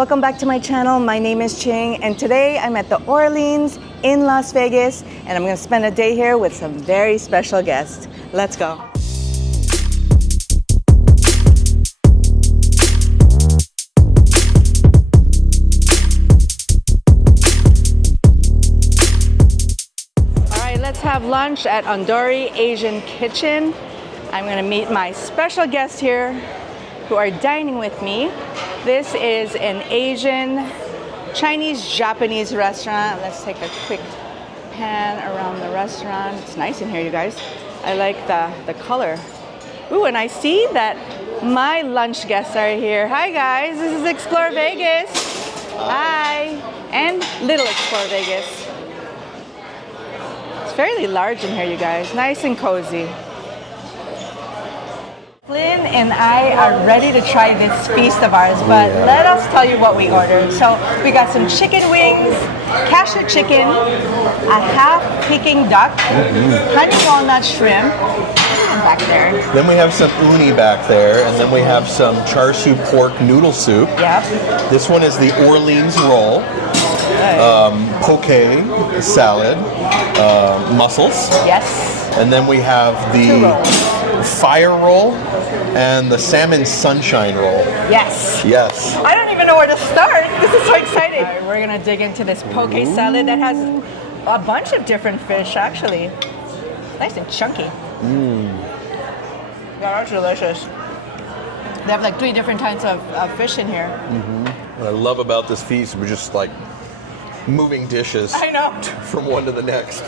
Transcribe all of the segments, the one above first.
Welcome back to my channel. My name is Ching, and today I'm at the Orleans in Las Vegas, and I'm going to spend a day here with some very special guests. Let's go. Let's have lunch at Ondori Asian Kitchen. I'm going to meet my special guests here who are dining with me. This is an Asian, Chinese, Japanese restaurant. Let's take a quick pan around the restaurant. It's nice in here, you guys. I like the color. Ooh, and I see that my lunch guests are here. Hi guys, this is ExploreVegas. Hi, and Little ExploreVegas. It's fairly large in here, you guys. Nice and cozy. Flynn and I are ready to try this feast of ours, but let us tell you what we ordered. So we got some chicken wings, cashew chicken, a half Peking duck, honey walnut shrimp, back there. Then we have some uni back there, and then we have some char siu pork noodle soup. Yep. This one is the Orleans roll. Poke salad, mussels. Yes. And then we have the fire roll and the salmon sunshine roll. Yes. Yes. I don't even know where to start. This is so exciting. All right, we're gonna dig into this poke salad that has a bunch of different fish, actually. Nice and chunky. Yeah, that's delicious. They have like 3 different kinds of fish in here. What I love about this feast, we're just like moving dishes. I know. From one to the next.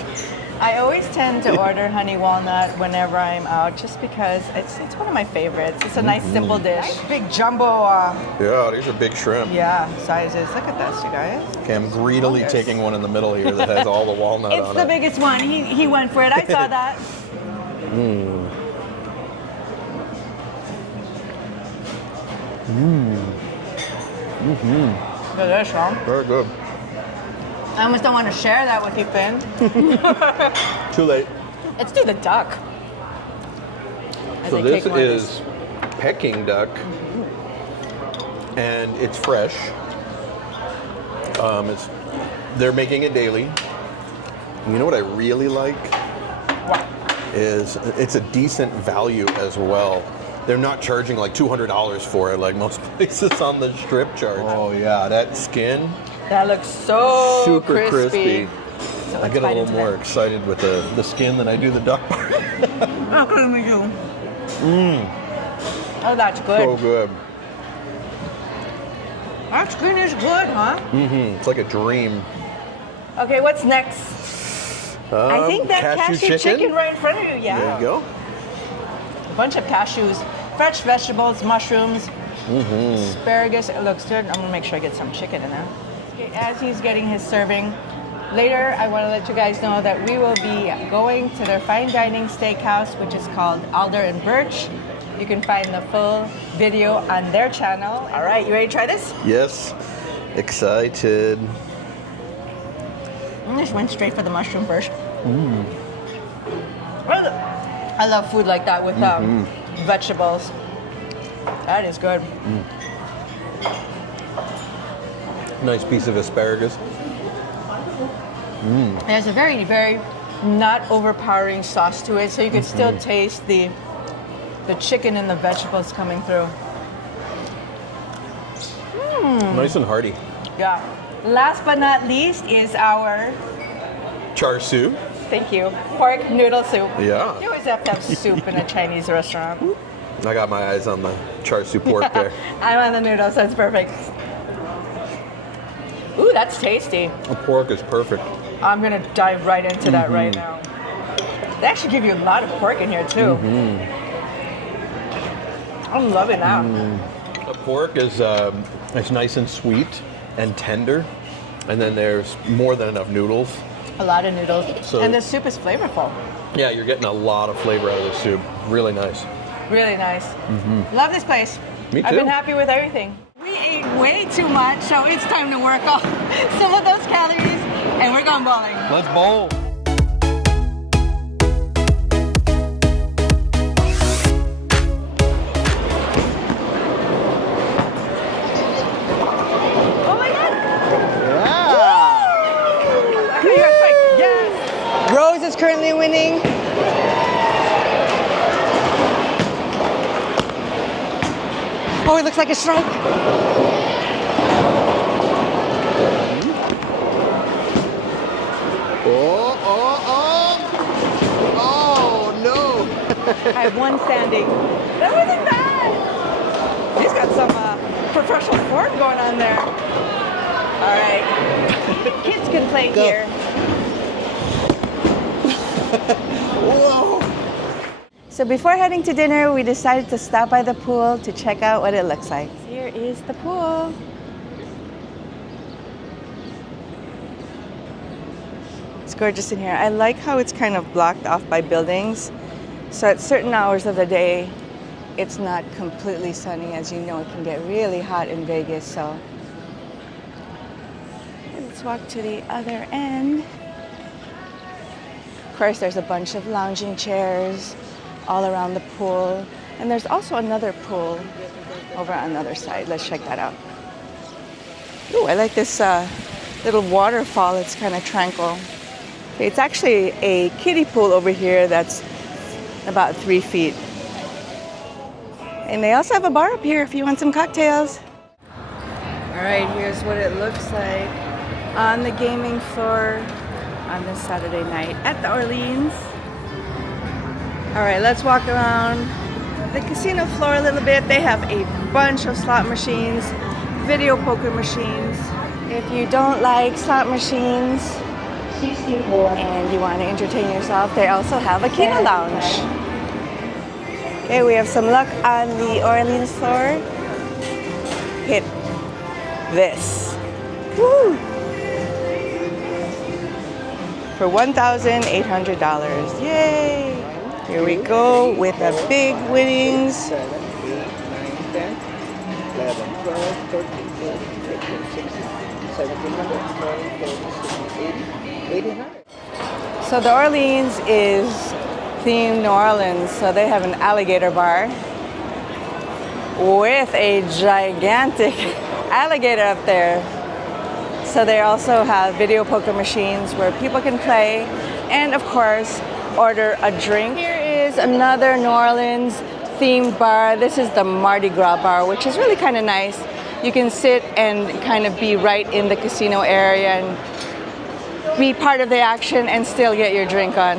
I always tend to order honey walnut whenever I'm out, just because it's one of my favorites. It's a nice simple dish. Nice big jumbo. Yeah, these are big shrimp. Yeah, sizes. Look at this, you guys. Okay, I'm greedily taking one in the middle here that has all the walnut on it. It's the biggest one. He went for it. I saw that. Delicious, huh? Very good. I almost don't want to share that with you, Finn. Too late. Let's do the duck. So this is Peking duck, and it's fresh. They're making it daily. You know what I really like? What? Is it's a decent value as well. They're not charging like $200 for it like most places on the strip charge. Oh yeah, that skin. That looks so super crispy. So I get a little more excited with the skin than I do the duck part. How can we do? Oh, that's good. So good. That skin is good, huh? It's like a dream. Okay, what's next? I think that cashew chicken right in front of you, yeah. There you go. A bunch of cashews, fresh vegetables, mushrooms, asparagus. It looks good. I'm gonna make sure I get some chicken in there. As he's getting his serving, later I want to let you guys know that we will be going to their fine dining steakhouse, which is called Alder and Birch. You can find the full video on their channel. All right, you ready to try this? Yes, excited. I just went straight for the mushroom first. I love food like that with vegetables. That is good. Nice piece of asparagus. There's a very, very not overpowering sauce to it, so you can still taste the chicken and the vegetables coming through. Nice and hearty. Yeah. Last but not least is our Char siu. thank you, pork noodle soup. Yeah. You always have to have soup in a Chinese restaurant. I got my eyes on the char siu pork there. I'm on the noodles, so it's perfect. Ooh, that's tasty. The pork is perfect. I'm gonna dive right into that right now. They actually give you a lot of pork in here too. I'm loving that. The pork is it's nice and sweet and tender, and then there's more than enough noodles. A lot of noodles, and the soup is flavorful. Yeah, you're getting a lot of flavor out of the soup. Really nice. Really nice. Love this place. Me too. I've been happy with everything. We ate way too much, so it's time to work off some of those calories, and we're going bowling. Let's bowl. it looks like a strike. Oh, no. I have one standing. That wasn't bad. He's got some professional form going on there. All right. Kids can play here. Whoa. So before heading to dinner, we decided to stop by the pool to check out what it looks like. Here is the pool. It's gorgeous in here. I like how it's kind of blocked off by buildings. So at certain hours of the day, it's not completely sunny. As you know, it can get really hot in Vegas. So let's walk to the other end. Of course, there's a bunch of lounging chairs all around the pool. And there's also another pool over on the other side. Let's check that out. Ooh, I like this little waterfall. It's kind of tranquil. Okay, it's actually a kiddie pool over here that's about 3 feet. And they also have a bar up here if you want some cocktails. All right, here's what it looks like on the gaming floor on this Saturday night at the Orleans. All right, let's walk around the casino floor a little bit. They have a bunch of slot machines, video poker machines. If you don't like slot machines and you want to entertain yourself, they also have a Kino Lounge. Okay, we have some luck on the Orleans floor. Hit this. Woo! For $1,800. Yay! Here we go with the big winnings. 7, 8, 9, 10, 11, 12, 13, 14, 15, 16, 1700, 20, 30, 60, 80, 100. So the Orleans is themed New Orleans, so they have an alligator bar with a gigantic alligator up there. So they also have video poker machines where people can play and, of course, order a drink. Here is another New Orleans themed bar. This is the Mardi Gras bar, which is really kind of nice. You can sit and kind of be right in the casino area and be part of the action and still get your drink on.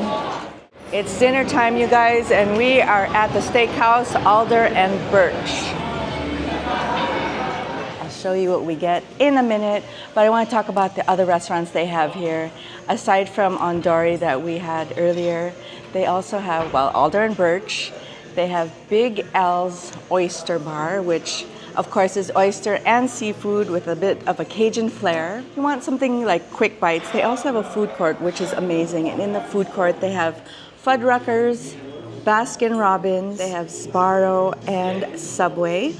It's dinner time, you guys, and we are at the steakhouse, Alder and Birch. I'll show you what we get in a minute, but I want to talk about the other restaurants they have here. Aside from Ondori that we had earlier, they also have, well, Alder and Birch. They have Big L's Oyster Bar, which of course is oyster and seafood with a bit of a Cajun flair. If you want something like quick bites, they also have a food court, which is amazing. And in the food court, they have Fuddruckers, Baskin Robbins, they have Sbarro and Subway.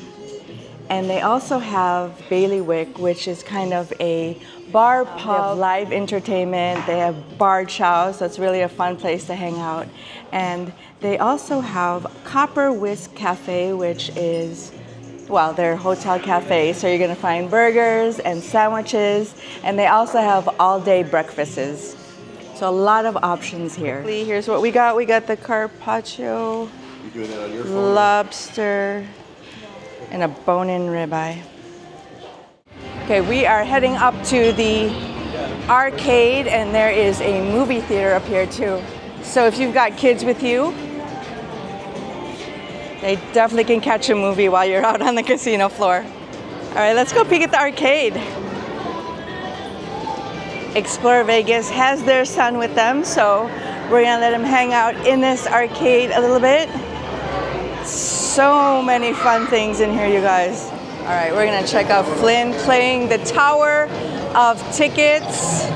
And they also have Bailiwick, which is kind of a bar pub. They have live entertainment. They have bar chow, so it's really a fun place to hang out. And they also have Copper Whisk Cafe, which is, well, their hotel cafe. So you're gonna find burgers and sandwiches. And they also have all-day breakfasts. So a lot of options here. Here's what we got. We got the carpaccio, lobster, and a bone-in ribeye. Okay, we are heading up to the arcade, and there is a movie theater up here too. So if you've got kids with you, they definitely can catch a movie while you're out on the casino floor. All right, let's go peek at the arcade. ExploreVegas has their son with them, so we're gonna let him hang out in this arcade a little bit. So many fun things in here, you guys. All right, we're gonna check out Flynn playing the Tower of Tickets.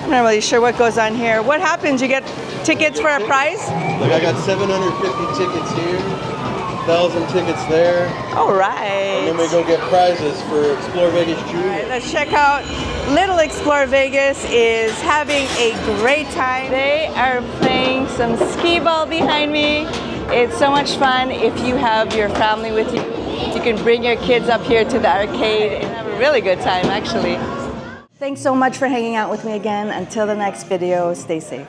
I'm not really sure what goes on here. What happens? You get tickets for a price? Look, I got 750 tickets here, 1,000 tickets there. All right. And then we go get prizes for ExploreVegas Junior. All right, let's check out Little ExploreVegas is having a great time. They are playing some skee ball behind me. It's so much fun. If you have your family with you, you can bring your kids up here to the arcade and have a really good time, actually. Thanks so much for hanging out with me again. Until the next video, stay safe.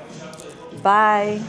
Bye.